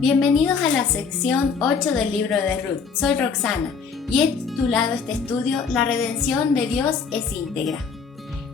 Bienvenidos a la sección 8 del libro de Ruth. Soy Roxana y he titulado este estudio La redención de Dios es íntegra.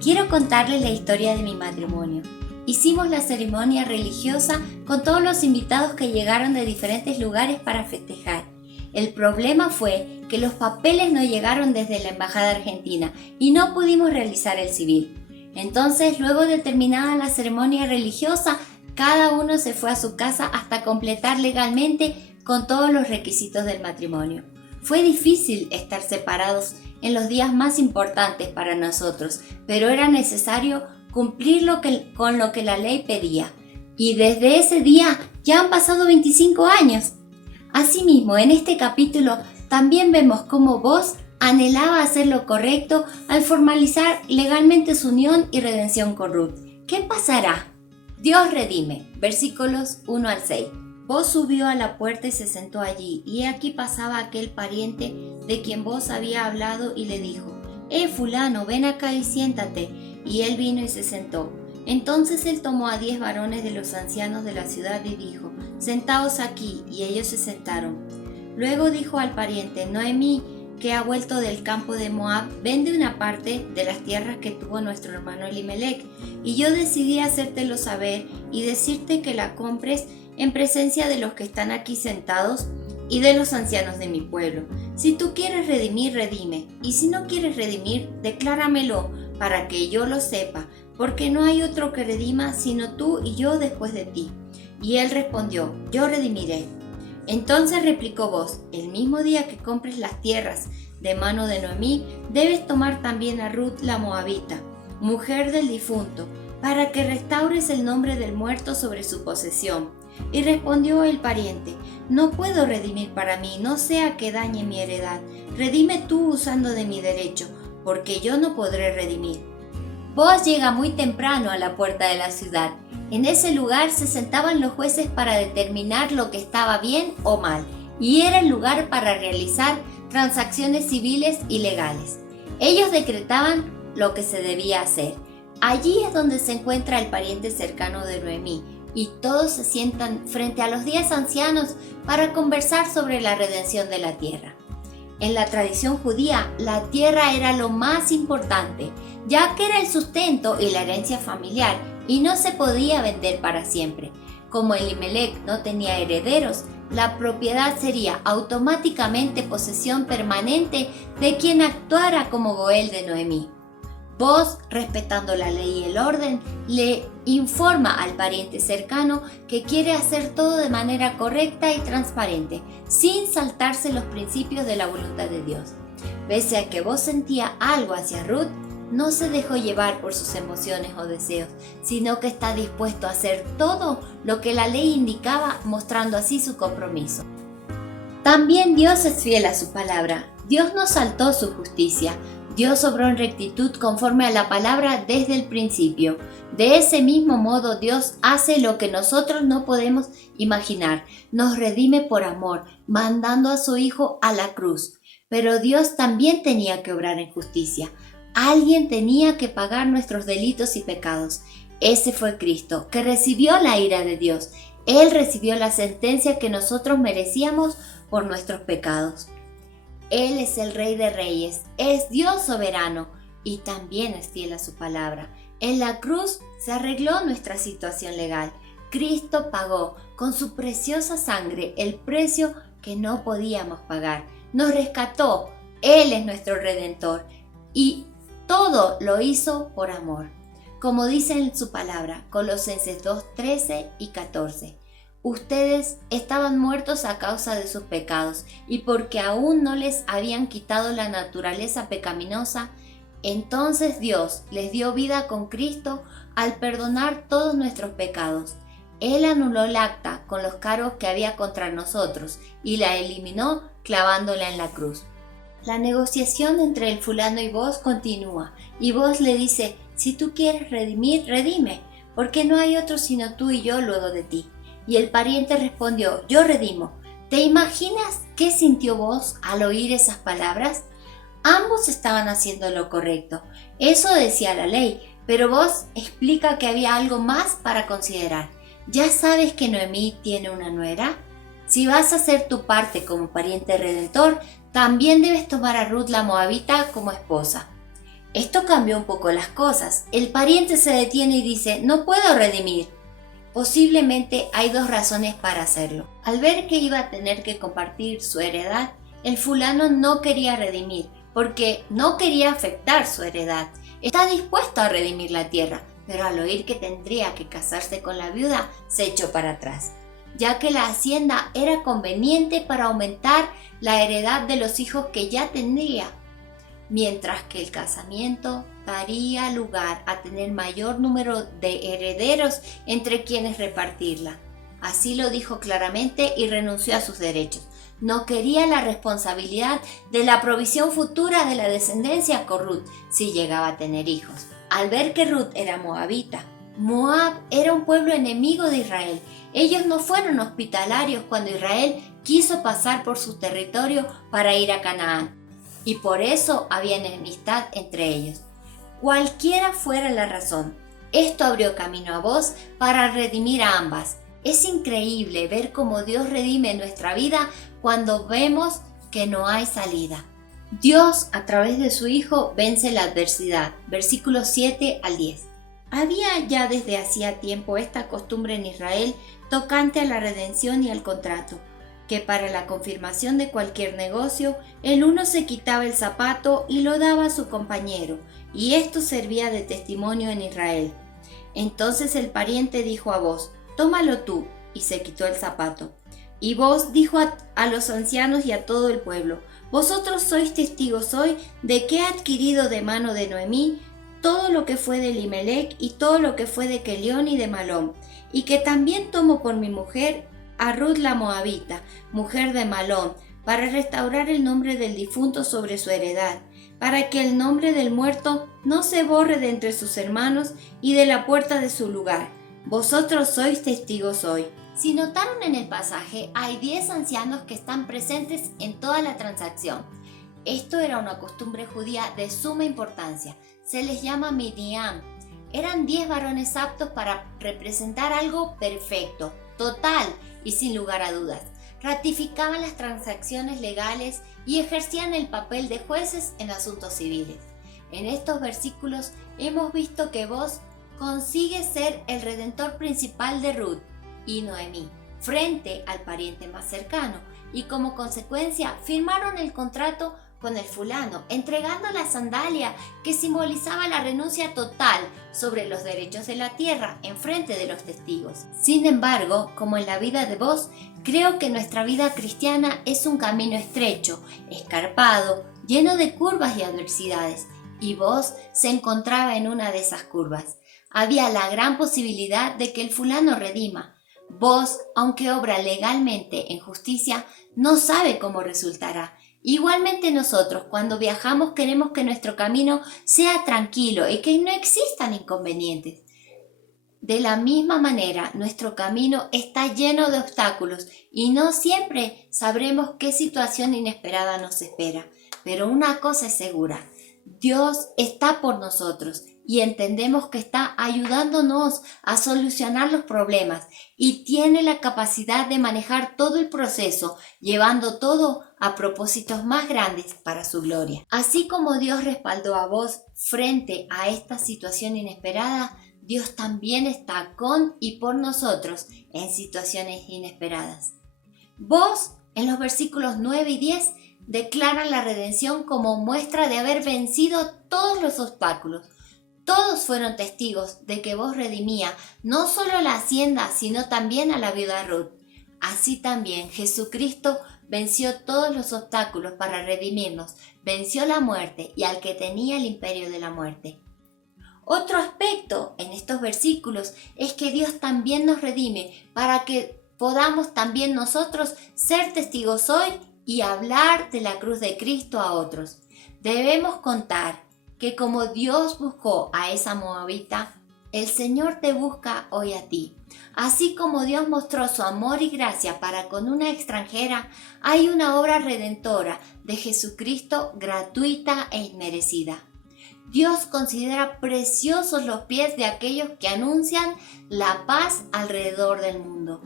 Quiero contarles la historia de mi matrimonio. Hicimos la ceremonia religiosa con todos los invitados que llegaron de diferentes lugares para festejar. El problema fue que los papeles no llegaron desde la embajada argentina y no pudimos realizar el civil. Entonces, luego de terminada la ceremonia religiosa, cada uno se fue a su casa hasta completar legalmente con todos los requisitos del matrimonio. Fue difícil estar separados en los días más importantes para nosotros, pero era necesario cumplir con lo que la ley pedía. Y desde ese día ya han pasado 25 años. Asimismo, en este capítulo también vemos cómo Boaz anhelaba hacer lo correcto al formalizar legalmente su unión y redención con Ruth. ¿Qué pasará? Dios redime, versículos 1 al 6. Boaz subió a la puerta y se sentó allí, y aquí pasaba aquel pariente de quien Boaz había hablado y le dijo: fulano, ven acá y siéntate. Y él vino y se sentó. Entonces él tomó a 10 varones de los ancianos de la ciudad y dijo: sentaos aquí, y ellos se sentaron. Luego dijo al pariente: Noemí, que ha vuelto del campo de Moab, vende una parte de las tierras que tuvo nuestro hermano Elimelec, y yo decidí hacértelo saber y decirte que la compres en presencia de los que están aquí sentados y de los ancianos de mi pueblo. Si tú quieres redimir, redime, y si no quieres redimir, decláramelo para que yo lo sepa, porque no hay otro que redima sino tú y yo después de ti. Y él respondió: yo redimiré. Entonces replicó Boaz: el mismo día que compres las tierras de mano de Noemí, debes tomar también a Ruth la moabita, mujer del difunto, para que restaures el nombre del muerto sobre su posesión. Y respondió el pariente: no puedo redimir para mí, no sea que dañe mi heredad. Redime tú usando de mi derecho, porque yo no podré redimir. Boaz llega muy temprano a la puerta de la ciudad. En ese lugar se sentaban los jueces para determinar lo que estaba bien o mal, y era el lugar para realizar transacciones civiles y legales. Ellos decretaban lo que se debía hacer. Allí es donde se encuentra el pariente cercano de Noemí, y todos se sientan frente a los 10 ancianos para conversar sobre la redención de la tierra. En la tradición judía, la tierra era lo más importante, ya que era el sustento y la herencia familiar, y no se podía vender para siempre. Como Elimelec no tenía herederos, la propiedad sería automáticamente posesión permanente de quien actuara como Goel de Noemí. Boaz, respetando la ley y el orden, le informa al pariente cercano que quiere hacer todo de manera correcta y transparente, sin saltarse los principios de la voluntad de Dios. Pese a que Boaz sentía algo hacia Ruth, no se dejó llevar por sus emociones o deseos, sino que está dispuesto a hacer todo lo que la ley indicaba, mostrando así su compromiso. También Dios es fiel a su palabra. Dios no saltó su justicia. Dios obró en rectitud conforme a la palabra desde el principio. De ese mismo modo Dios hace lo que nosotros no podemos imaginar. Nos redime por amor, mandando a su Hijo a la cruz. Pero Dios también tenía que obrar en justicia. Alguien tenía que pagar nuestros delitos y pecados. Ese fue Cristo, que recibió la ira de Dios. Él recibió la sentencia que nosotros merecíamos por nuestros pecados. Él es el Rey de Reyes, es Dios soberano y también es fiel a su palabra. En la cruz se arregló nuestra situación legal. Cristo pagó con su preciosa sangre el precio que no podíamos pagar. Nos rescató. Él es nuestro Redentor y todo lo hizo por amor. Como dice en su palabra, Colosenses 2:13 y 14. Ustedes estaban muertos a causa de sus pecados, y porque aún no les habían quitado la naturaleza pecaminosa, entonces Dios les dio vida con Cristo al perdonar todos nuestros pecados. Él anuló el acta con los cargos que había contra nosotros y la eliminó clavándola en la cruz. La negociación entre el fulano y Boaz continúa, y Boaz le dice: si tú quieres redimir, redime, porque no hay otro sino tú y yo luego de ti. Y el pariente respondió: yo redimo. ¿Te imaginas qué sintió Boaz al oír esas palabras? Ambos estaban haciendo lo correcto. Eso decía la ley, pero Boaz explica que había algo más para considerar. ¿Ya sabes que Noemí tiene una nuera? Si vas a hacer tu parte como pariente redentor, también debes tomar a Ruth la Moabita como esposa. Esto cambió un poco las cosas. El pariente se detiene y dice, no puedo redimir. Posiblemente hay dos razones para hacerlo. Al ver que iba a tener que compartir su heredad, el fulano no quería redimir, porque no quería afectar su heredad. Está dispuesto a redimir la tierra, pero al oír que tendría que casarse con la viuda, se echó para atrás, ya que la hacienda era conveniente para aumentar la heredad de los hijos que ya tendría, mientras que el casamiento daría lugar a tener mayor número de herederos entre quienes repartirla. Así lo dijo claramente y renunció a sus derechos. No quería la responsabilidad de la provisión futura de la descendencia con Ruth si llegaba a tener hijos. Al ver que Ruth era moabita, Moab era un pueblo enemigo de Israel. Ellos no fueron hospitalarios cuando Israel quiso pasar por su territorio para ir a Canaán, y por eso había enemistad entre ellos. Cualquiera fuera la razón, esto abrió camino a Booz para redimir a ambas. Es increíble ver cómo Dios redime nuestra vida cuando vemos que no hay salida. Dios, a través de su Hijo, vence la adversidad. Versículos 7 al 10. Había ya desde hacía tiempo esta costumbre en Israel tocante a la redención y al contrato, que para la confirmación de cualquier negocio, el uno se quitaba el zapato y lo daba a su compañero, y esto servía de testimonio en Israel. Entonces el pariente dijo a Booz, tómalo tú, y se quitó el zapato. Y Booz dijo a los ancianos y a todo el pueblo, vosotros sois testigos hoy de que he adquirido de mano de Noemí todo lo que fue de Elimelec y todo lo que fue de Kelión y de Malón, y que también tomo por mi mujer a Ruth la Moabita, mujer de Malón, para restaurar el nombre del difunto sobre su heredad, para que el nombre del muerto no se borre de entre sus hermanos y de la puerta de su lugar. Vosotros sois testigos hoy. Si notaron en el pasaje, hay 10 ancianos que están presentes en toda la transacción. Esto era una costumbre judía de suma importancia. Se les llama Midian. Eran 10 varones aptos para representar algo perfecto, total y sin lugar a dudas. Ratificaban las transacciones legales y ejercían el papel de jueces en asuntos civiles. En estos versículos hemos visto que Booz consigue ser el redentor principal de Ruth y Noemí frente al pariente más cercano, y como consecuencia firmaron el contrato con el fulano, entregando la sandalia que simbolizaba la renuncia total sobre los derechos de la tierra en frente de los testigos. Sin embargo, como en la vida de Booz, creo que nuestra vida cristiana es un camino estrecho, escarpado, lleno de curvas y adversidades, y Booz se encontraba en una de esas curvas. Había la gran posibilidad de que el fulano redima. Booz, aunque obra legalmente en justicia, no sabe cómo resultará. Igualmente nosotros, cuando viajamos, queremos que nuestro camino sea tranquilo y que no existan inconvenientes. De la misma manera, nuestro camino está lleno de obstáculos y no siempre sabremos qué situación inesperada nos espera. Pero una cosa es segura, Dios está por nosotros y entendemos que está ayudándonos a solucionar los problemas y tiene la capacidad de manejar todo el proceso, llevando todo a propósitos más grandes para su gloria. Así como Dios respaldó a Booz frente a esta situación inesperada, Dios también está con y por nosotros en situaciones inesperadas. Booz, en los versículos 9 y 10, declara la redención como muestra de haber vencido todos los obstáculos. Todos fueron testigos de que Booz redimía no solo la hacienda, sino también a la viuda Ruth. Así también Jesucristo venció todos los obstáculos para redimirnos, venció la muerte y al que tenía el imperio de la muerte. Otro aspecto en estos versículos es que Dios también nos redime para que podamos también nosotros ser testigos hoy y hablar de la cruz de Cristo a otros. Debemos contar que como Dios buscó a esa moabita, el Señor te busca hoy a ti. Así como Dios mostró su amor y gracia para con una extranjera, hay una obra redentora de Jesucristo gratuita e inmerecida. Dios considera preciosos los pies de aquellos que anuncian la paz alrededor del mundo.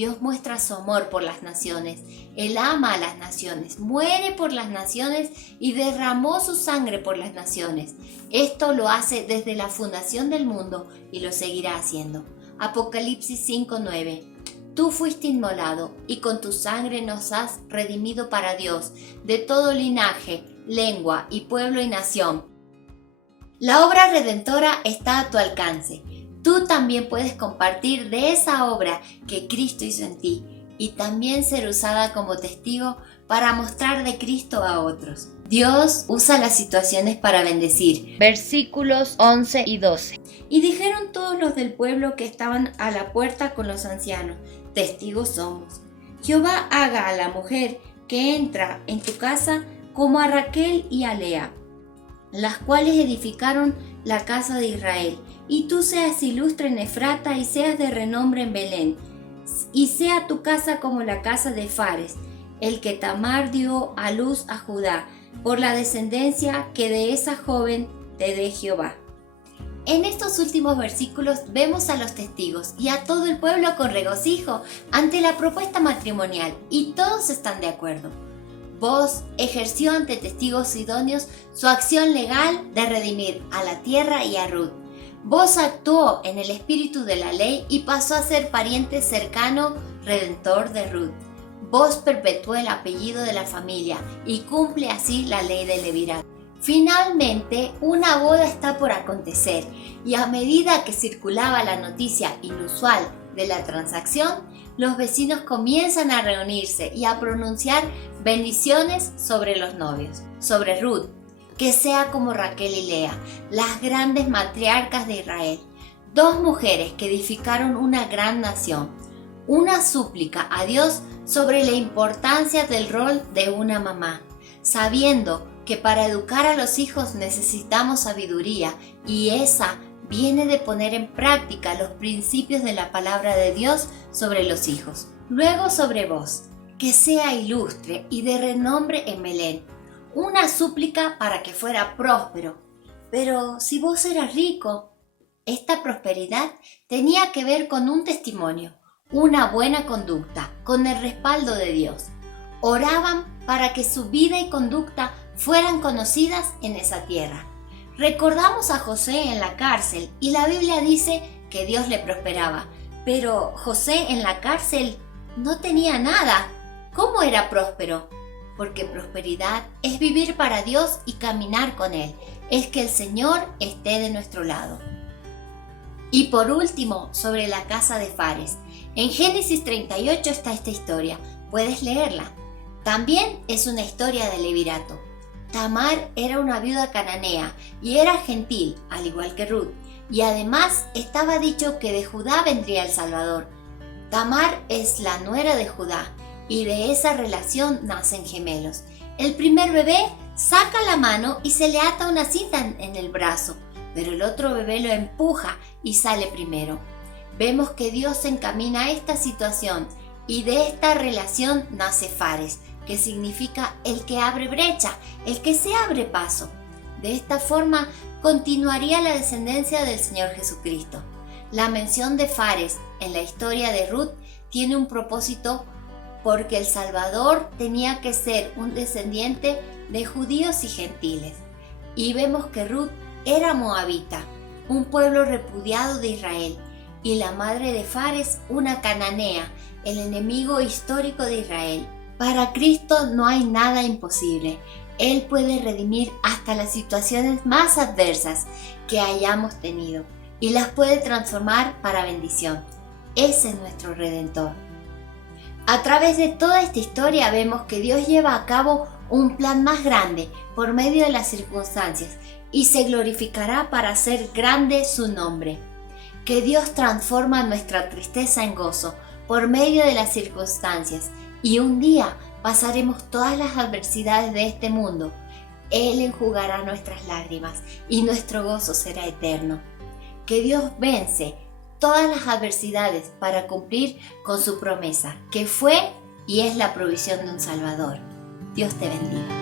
Dios muestra su amor por las naciones. Él ama a las naciones, muere por las naciones y derramó su sangre por las naciones. Esto lo hace desde la fundación del mundo y lo seguirá haciendo. Apocalipsis 5:9. Tú fuiste inmolado y con tu sangre nos has redimido para Dios de todo linaje, lengua y pueblo y nación. La obra redentora está a tu alcance. Tú también puedes compartir de esa obra que Cristo hizo en ti y también ser usada como testigo para mostrar de Cristo a otros. Dios usa las situaciones para bendecir. Versículos 11 y 12. Y dijeron todos los del pueblo que estaban a la puerta con los ancianos: testigos somos. Jehová haga a la mujer que entra en tu casa como a Raquel y a Lea, las cuales edificaron la casa de Israel. Y tú seas ilustre en Efrata y seas de renombre en Belén. Y sea tu casa como la casa de Fares, el que Tamar dio a luz a Judá, por la descendencia que de esa joven te dé Jehová. En estos últimos versículos vemos a los testigos y a todo el pueblo con regocijo ante la propuesta matrimonial, y todos están de acuerdo. Booz ejerció ante testigos idóneos su acción legal de redimir a la tierra y a Ruth. Booz actuó en el espíritu de la ley y pasó a ser pariente cercano redentor de Ruth. Booz perpetuó el apellido de la familia y cumple así la ley del levirato. Finalmente, una boda está por acontecer, y a medida que circulaba la noticia inusual de la transacción, los vecinos comienzan a reunirse y a pronunciar bendiciones sobre los novios. Sobre Ruth: que sea como Raquel y Lea, las grandes matriarcas de Israel, dos mujeres que edificaron una gran nación. Una súplica a Dios sobre la importancia del rol de una mamá, sabiendo que para educar a los hijos necesitamos sabiduría, y esa viene de poner en práctica los principios de la palabra de Dios sobre los hijos. Luego sobre Booz: que sea ilustre y de renombre en Belén, una súplica para que fuera próspero. Pero si Booz era rico, esta prosperidad tenía que ver con un testimonio, una buena conducta, con el respaldo de Dios. Oraban para que su vida y conducta fueran conocidas en esa tierra. Recordamos a José en la cárcel y la Biblia dice que Dios le prosperaba, pero José en la cárcel no tenía nada. ¿Cómo era próspero? Porque prosperidad es vivir para Dios y caminar con Él, es que el Señor esté de nuestro lado. Y por último, sobre la casa de Fares. En Génesis 38 está esta historia, puedes leerla. También es una historia de levirato. Tamar era una viuda cananea y era gentil, al igual que Ruth, y además estaba dicho que de Judá vendría el Salvador. Tamar es la nuera de Judá, y de esa relación nacen gemelos. El primer bebé saca la mano y se le ata una cinta en el brazo, pero el otro bebé lo empuja y sale primero. Vemos que Dios encamina a esta situación, y de esta relación nace Fares, que significa el que abre brecha, el que se abre paso. De esta forma continuaría la descendencia del Señor Jesucristo. La mención de Fares en la historia de Ruth tiene un propósito, porque el Salvador tenía que ser un descendiente de judíos y gentiles. Y vemos que Ruth era moabita, un pueblo repudiado de Israel, y la madre de Fares una cananea, el enemigo histórico de Israel. Para Cristo no hay nada imposible. Él puede redimir hasta las situaciones más adversas que hayamos tenido y las puede transformar para bendición. Ese es nuestro Redentor. A través de toda esta historia vemos que Dios lleva a cabo un plan más grande por medio de las circunstancias y se glorificará para hacer grande su nombre. Que Dios transforma nuestra tristeza en gozo por medio de las circunstancias, y un día pasaremos todas las adversidades de este mundo. Él enjugará nuestras lágrimas y nuestro gozo será eterno. Que Dios vence todas las adversidades para cumplir con su promesa, que fue y es la provisión de un Salvador. Dios te bendiga.